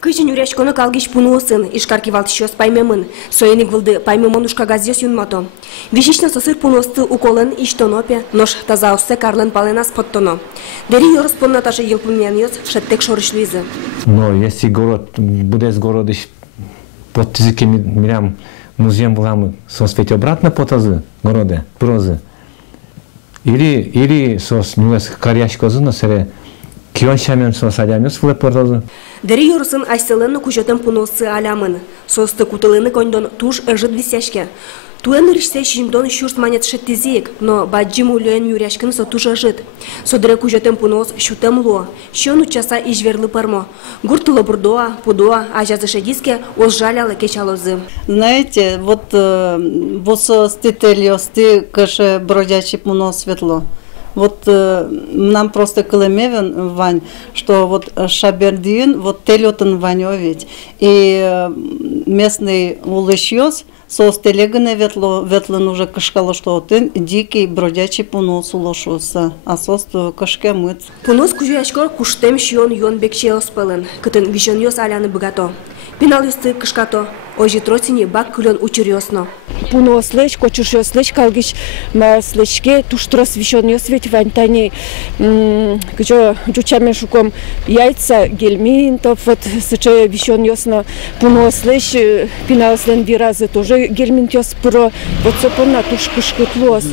Кычын юрячконы калгич пунуосын, ишкарки валтищос паймемын, соеник вылды паймемон ушкагазиос юнмато. Вишично сосыр пунуосты уколен иштонопе, нож тазауссе карлен паленас подтоно. Дери йорос поннаташе елпумяниос шеттек шоришлизы. Но если город, будет город под тизиками мирям музеем буламы, сосветь обратно по тазы, городе, прозы. Или сос нюес карьяшкозы на сере кион шамен сос адямес в лепортозы. Дери йоросын айселыны кужетен пунуосы алямын. Состы кутылыны кондон туш ожит висяшке. Туэн ришсе шимдон шурс манет шеттизик, но баджим улюен юряшкин со туш ожит. Содре кужетен пунуос шутем ло, щон учаса ижверлы пармо. Гуртуло бурдоа, пудоа, ажазы шедиске озжаляла кечалозы. Знаете, вот босо стителиости каше бродячий пунуос светло. Вот нам просто колемевен вань, что вот шабердин, вот телетен ваневить. И местный улышьёс, сос телегане ветлен уже кашкало, что один дикий бродячий пунос улошуса, а сос кашке мыт. Пунос кужуячкор куштем шион йон бекче оспелен, кытын вишон йос аляны богато. Пинал юсты кашкато, ожи тротини бак кулен учерёсно. Пунослыч, кочушёслыч, калгич маслычке, туштурос вишон йос ведь вантани, кычо жучамен шуком яйца, гельминтов, вот сыче вишон йосно пунослыч, пиналслен виразы тоже гельминт йос пуро, вот сопонна туш кышкытлос.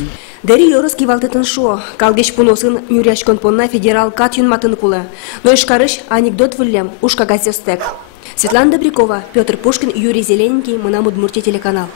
Дери йороски валтытын шо, калгеш пуносын юрячкон понна федерал кат юнматын кулы. Но ишкарыш анекдот вылем, ушка газёстек. Светлана Добрякова, Петр Пушкин, Юрий Зелененький, Мына Удмуртия телеканал.